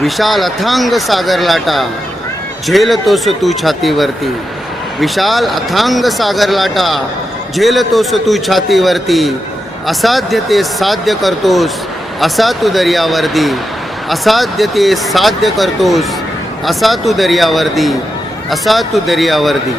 विशाल अथांग सागर लाटा झेलतोस तू छातीवरती, विशाल अथांग सागर लाटा झेलतोस तू छातीवरती, असाध्य ते साध्य करतोस असा तू दर्यावर्दी, असाध्य ते साध्य करतोस असा तू दर्यावर्दी, असा तू दर्यावर्दी.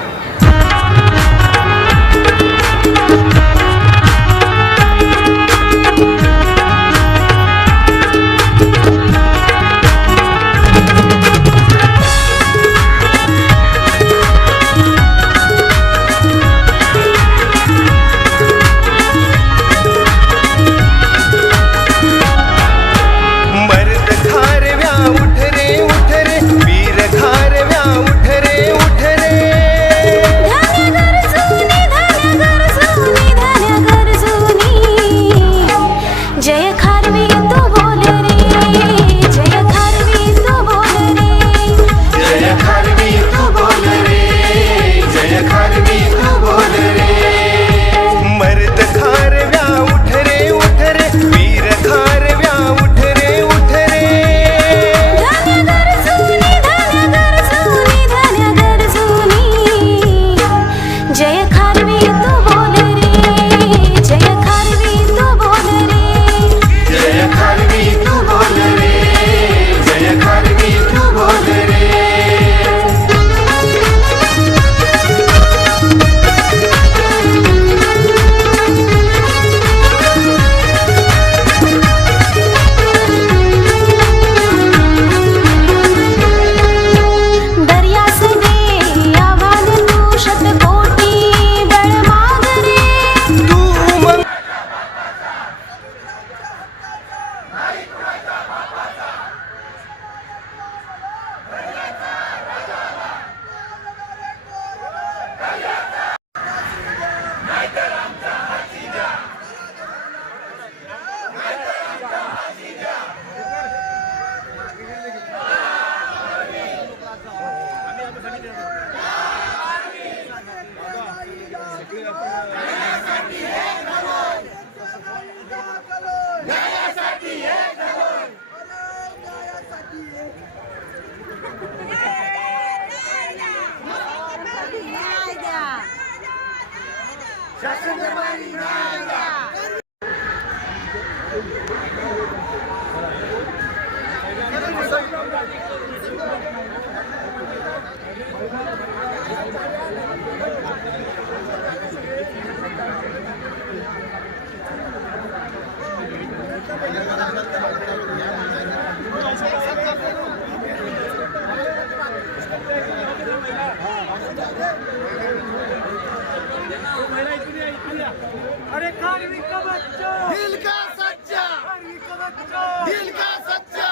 अरे खारवी का बच्चा, दिल का सच्चा, खारवी का बच्चा, दिल का सच्चा.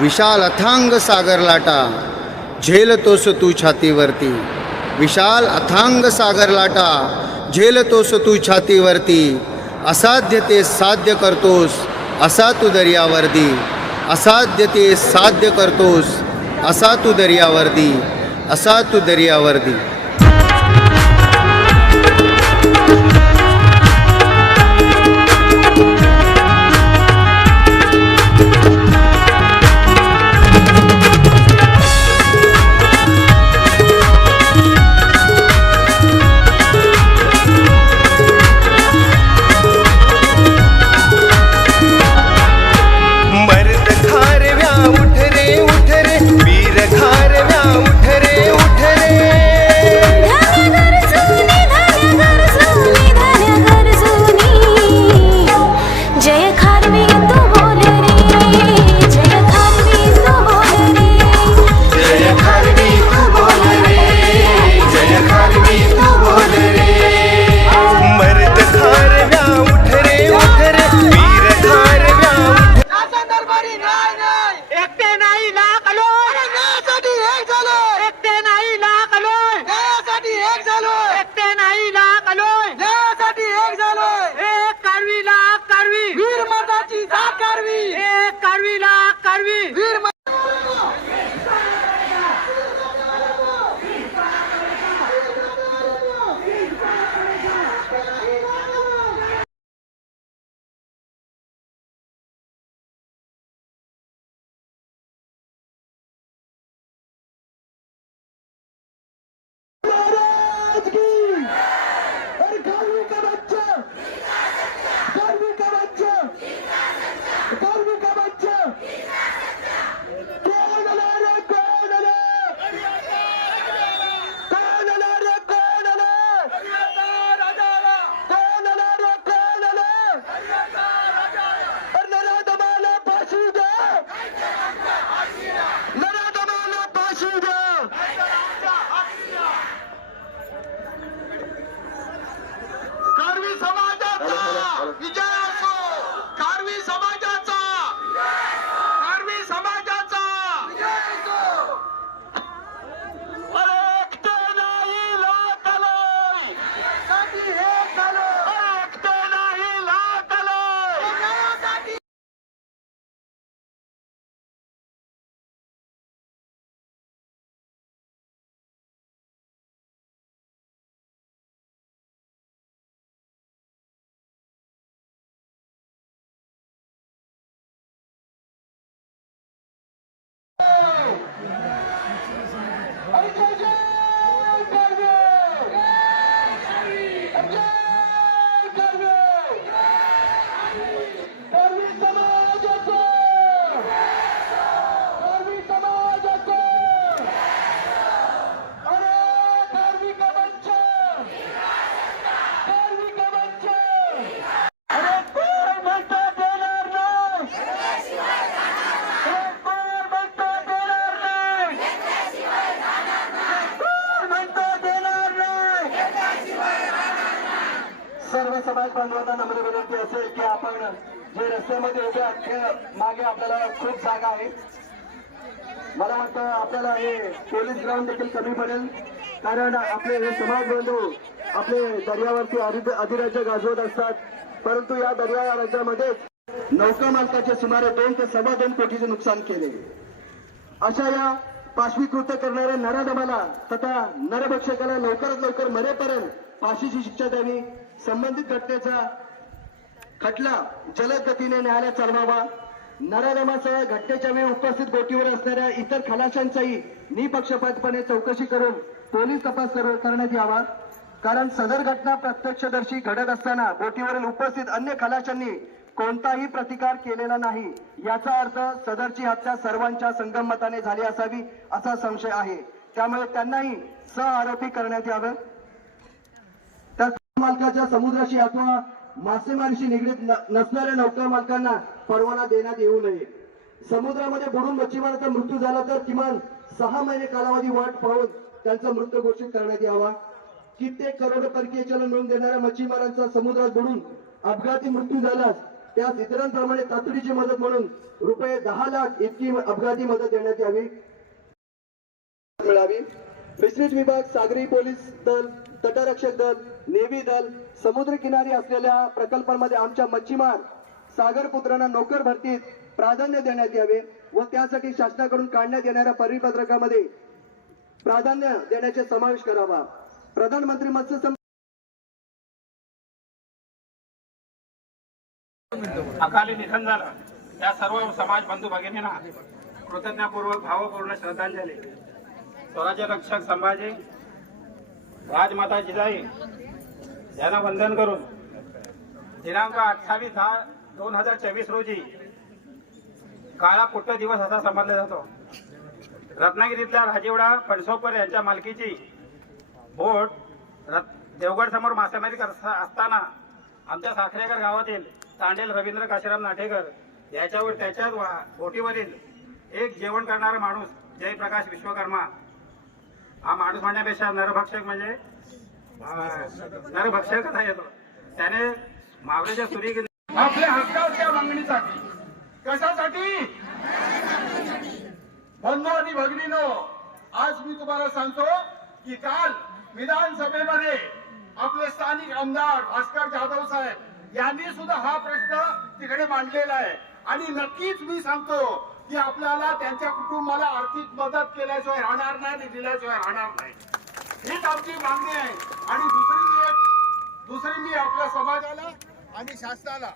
विशाल अथांग सागर लाटा झेलतोस तू छातीवरती, विशाल अथांग सागर लाटा झेलतोस तू छातीवरती, असाध्य ते साध्य करतोस असा तू दर्यावर्दी, असाध्य ते साध्य करतोस असा तू दर्यावर्दी, असा तू दर्यावर्दी. सर्व समाज बांधवांना नम्र विनंती असेल की आपण जे रस्त्यामध्ये उभे आहात मागे आपल्याला खूप जागा आहे. मला वाटतं आपल्याला हे पोलीस ग्राउंड देखील कमी पडेल, कारण आपले हे समाज बांधव आपले दर्यावरती अधिराज्य गाजवत असतात. परंतु या दर्या राज्यामध्ये नौका मालकाचे सुमारे 2 ते 2.25 कोटीचे नुकसान केले. अशा या पाशवी कृत्य करणाऱ्या नराधमाला तथा नरभक्षकाला लवकरात लवकर मरेपर्यंत फाशीची शिक्षा द्यावी, संबंधित घटनेचा खटला जलद गतीने न्यायालयात चालवावा, नराधमासह घटनेच्या वेळी उपस्थित बोटीवर असणाऱ्या इतर खलाशांचाही निपक्षपातपणे चौकशी करून पोलीस तपास करण्यात यावा. कारण सदर घटना प्रत्यक्षदर्शी घडत असताना बोटीवरील उपस्थित अन्य खलाशांनी कोणताही प्रतिकार केलेला नाही, याचा अर्थ सदरची हत्या सर्वांच्या संगमताने झाली असावी असा संशय आहे. त्यामुळे त्यांनाही सहआरोपी करण्यात यावं. त्या मालकाच्या समुद्राशी अथवा मासेमारीशी निगडीत नसणाऱ्या नौका मालकांना परवाना देण्यात येऊ नये. समुद्रामध्ये बुडून मच्छीमाराचा मृत्यू झाला तर किमान 6 महिने कालावधी वाट पाहून त्यांचा मृत घोषित करण्यात यावा. कित्येक करोड परकीय चलन मिळवून देणाऱ्या मच्छीमारांचा समुद्रात बुडून अपघाती मृत्यू झाल्यास त्यास इतरांप्रमाणे तातडीची मदत म्हणून रुपये 10 लाख इतकी अपघाती मदत देण्यात यावी मिळावी. फिशरीज विभाग, सागरी पोलीस दल, तटरक्षक दल, नेव्ही दल, समुद्र किनारी असलेल्या प्रकल्पांमध्ये आमच्या मच्छीमार सागरपुत्रांना नोकर भरतीत प्राधान्य देण्यात यावे व त्यासाठी शासनाकडून काढण्यात येणाऱ्या परिपत्रकामध्ये प्राधान्य देण्याचे समावेश करावा. प्रधानमंत्री मत्स्य अकाली निधन झालं त्या सर्व समाज बंधू भगिनींना कृतज्ञतापूर्वक भावपूर्ण श्रद्धांजली. स्वराज्य रक्षक संभाजी, राजमाता जिजाई यांना वंदन करून दिनांक 28/10/2024 रोजी काळा कुट्ट दिवस असा समजला जातो. रत्नागिरीतल्या राजीवडा फणसोकर यांच्या मालकीची बोट देवगड समोर मासेमारी असताना आमच्या साखरेकर गावातील तांडेल रवींद्र काशीराम नाटेकर याच्यावर त्याच्याच बोटीवरील एक जेवण करणारा माणूस जयप्रकाश विश्वकर्मा, हा माणूस म्हणण्यापेक्षा नरभक्षक म्हणजे नरभक्षक कसा येतो, त्याने मावळ्याच्या सुरी आपल्या हक्काच्या मागणीसाठी, कशासाठी? बंधू आणि भगिनीनो, आज मी तुम्हाला सांगतो की काल विधानसभेमध्ये आपले स्थानिक आमदार भास्कर जाधव साहेब यांनी सुद्धा हा प्रश्न तिकडे मांडलेला आहे आणि नक्कीच मी सांगतो की आपल्याला त्यांच्या कुटुंबाला आर्थिक मदत केल्याशिवाय राहणार नाही आणि दिल्याशिवाय राहणार नाही, हीच आमची मागणी आहे. आणि दुसरी मी आपल्या समाजाला आणि शासनाला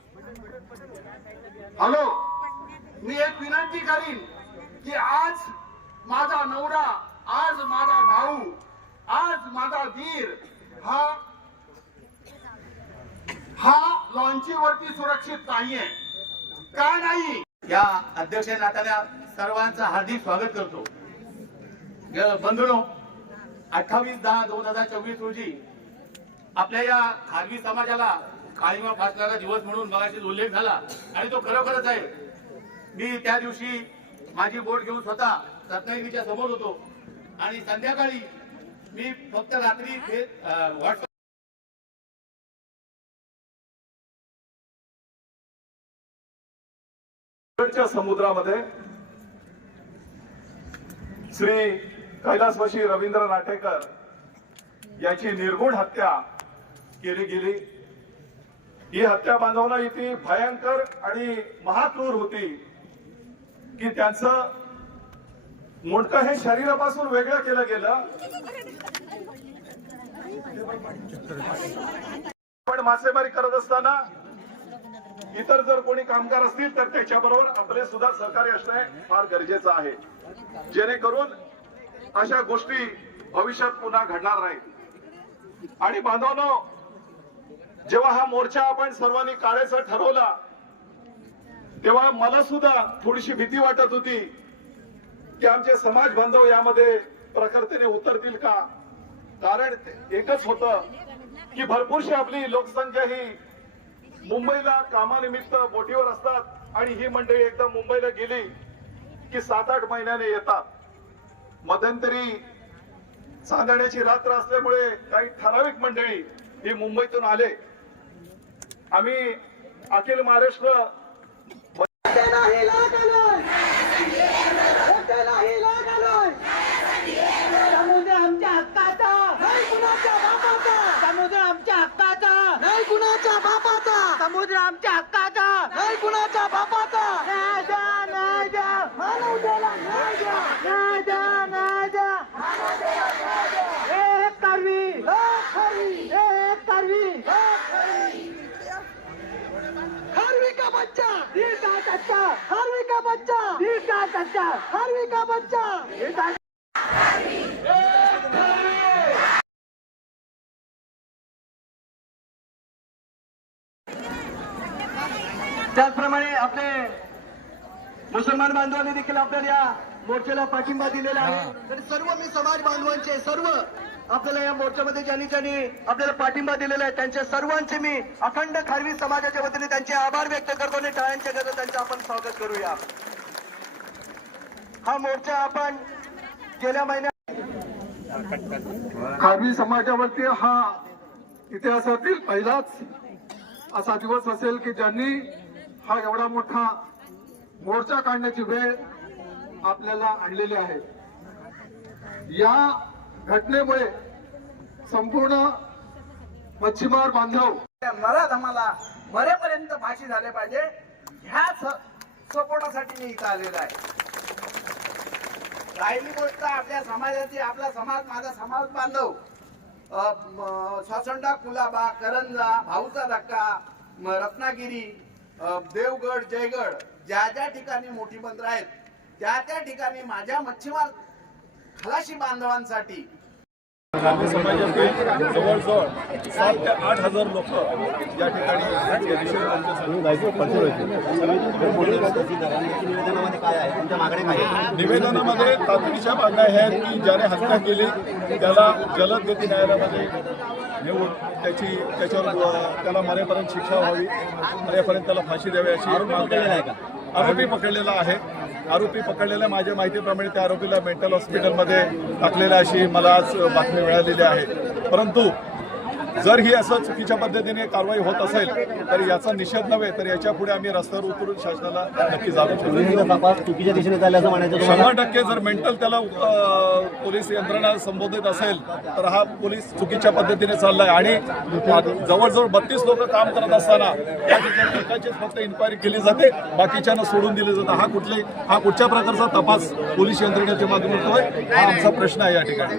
मी एक विनंती करीन की आज माझा नवरा, आज माझा भाऊ, आज माझा धीर हा लॉन्चीवरती सुरक्षित नाहीये. का नाही? या अध्यक्ष नात्याने सर्वांचं हार्दिक स्वागत करतो. बंधूंनो, 28/10/2024 रोजी आपल्या या खारवी समाजाला काळीमा फासणारा दिवस म्हणून मगाशी उल्लेख झाला आणि तो खरोखरच आहे. मी त्या दिवशी माझी बोट घेऊन स्वतः रत्नागिरीच्या समोर होतो आणि संध्याकाळी मी फक्त रात्री व्हॉट्सअप समुद्रामध्ये श्री कैलासवासी रवींद्र नाटेकर याची निर्गुण हत्या केली गेली. ही हत्या बांधवणं इतकी भयंकर आणि महाक्रूर होती की त्यांचं मुंडकं हे शरीरापासून वेगळं केलं गेलं. पण मासेमारी करत असताना इतर जर कोणी कामगार असतील तर त्याच्याबरोबर आपले सुद्धा सहकार्य असणे फार गरजेचं आहे, जेणेकरून अशा गोष्टी भविष्यात पुन्हा घडणार नाहीत. आणि बांधवांनो, जेव्हा हा मोर्चा आपण सर्वांनी काढायचा ठरवला तेव्हा मला सुद्धा थोडीशी भीती वाटत होती की आमचे समाज बांधव यामध्ये प्रखरतेने उतरतील का. कारण एकच होतं की भरपूरशी आपली लोकसंख्या ही मुंबईला कामानिमित्त बोटीवर असतात आणि ही मंडळी एकदा मुंबईला गेली की 7-8 महिन्याने येतात. मध्यंतरी चांदण्याची रात्र असल्यामुळे काही ठराविक मंडळी ही मुंबईतून आले. आम्ही अखिल महाराष्ट्र समुद्र आमच्या हक्काचा नाही, कुणाच्या बापाचा. समुद्र आमच्या हक्काचा नाही, कुणाच्या बापाचा. समुद्र आमच्या हक्काचा नाही, कुणाच्या बापाचा. न्याय द्या, न्याय द्या, मानवतेला न्याय द्या, न्याय द्या, न्याय द्या. एक करवी, एक बच्चा खारवी का बच्चा त्याचप्रमाणे आपले मुसलमान बांधवांनी देखील आपल्याला या मोर्चाला पाठिंबा दिलेला आहे. तर सर्व मी समाज बांधवांचे सर्व आपल्याला या मोर्चामध्ये ज्यांनी आपल्याला पाठिंबा दिलेला आहे त्यांच्या सर्वांचे मी अखंड खारवी समाजाच्या वतीने त्यांचे आभार व्यक्त करतो आणि टाळ्यांच्या गजरात त्यांचं आपण स्वागत करूया. हा मोर्चा आपण गेल्या महिन्यात खारवी समाजावरती हा इतिहासातील पहिलाच असा दिवस असेल की ज्यांनी हा एवढा मोठा मोर्चा काढण्याची वेळ आपल्याला आणलेली आहे. या घटनेमुळे संपूर्ण मच्छीमार बांधव नराधमाला मरेपर्यंत फाशी झाले पाहिजे ह्या सपोर्टासाठी मी इथं आलेलो आहे. राहिली गोष्ट आपल्या समाजाची, आपला समाज माझा समाज बांधव सासंडा, कुलाबा, करंजा, भाऊचा धक्का, रत्नागिरी, देवगड, जयगड ज्या ज्या ठिकाणी मोठी बंदर आहेत त्या ठिकाणी माझ्या मच्छीमार खलाशी बांधवांसाठी खारवी समाजातील जवळजवळ 7,000 ते 8,000 लोक या ठिकाणी निवेदनामध्ये तातडीच्या मागण्या आहेत की ज्याने हत्या केली त्याला जलद गती न्यायालयामध्ये नेऊन त्याला मरेपर्यंत शिक्षा व्हावी, मरेपर्यंत त्याला फाशी द्यावी अशी मागणी आहे. आरोपी पकडलेला आहे. आरोपी पकडलेल्या माझ्या माहितीप्रमाणे त्या आरोपीला मेंटल हॉस्पिटलमध्ये टाकलेलं अशी मला आज बातमी मिळालेली आहे. परंतु जर ही असं चुकीच्या पद्धतीने कारवाई होत असेल तर याचा निषेध नव्हे तर याच्या पुढे आम्ही रस्त्यावर उतरून शासनाला नक्की जाणून चुकीच्या दिशेने चालले असं म्हणायचं. 100% जर मेंटल त्याला पोलीस यंत्रणा संबोधित असेल तर हा पोलीस चुकीच्या पद्धतीने चाललाय आणि जवळजवळ 32 लोक काम करत असताना या ठिकाणी एकाचीच फक्त इन्क्वायरी केली जाते, बाकीच्यांना सोडून दिले जातं. हा कुठच्या प्रकारचा तपास पोलीस यंत्रणेच्या माध्यमातून होय हा आमचा प्रश्न आहे. या ठिकाणी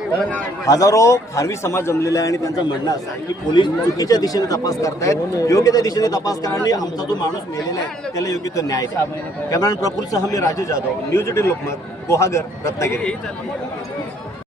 हजारो खारवी समाज जमलेला आहे आणि त्यांचं म्हणणं असं आहे की पोलीस चुकीच्या दिशेने तपास करतायत, योग्य त्या दिशेने तपास करा आणि आमचा जो माणूस मेलेला आहे त्याला योग्य तो न्याय द्या. कॅमेरामॅन प्रफुल्ल सह मी राजू जाधव, न्यूज 18 लोकमत, गुहागर, रत्नागिरी.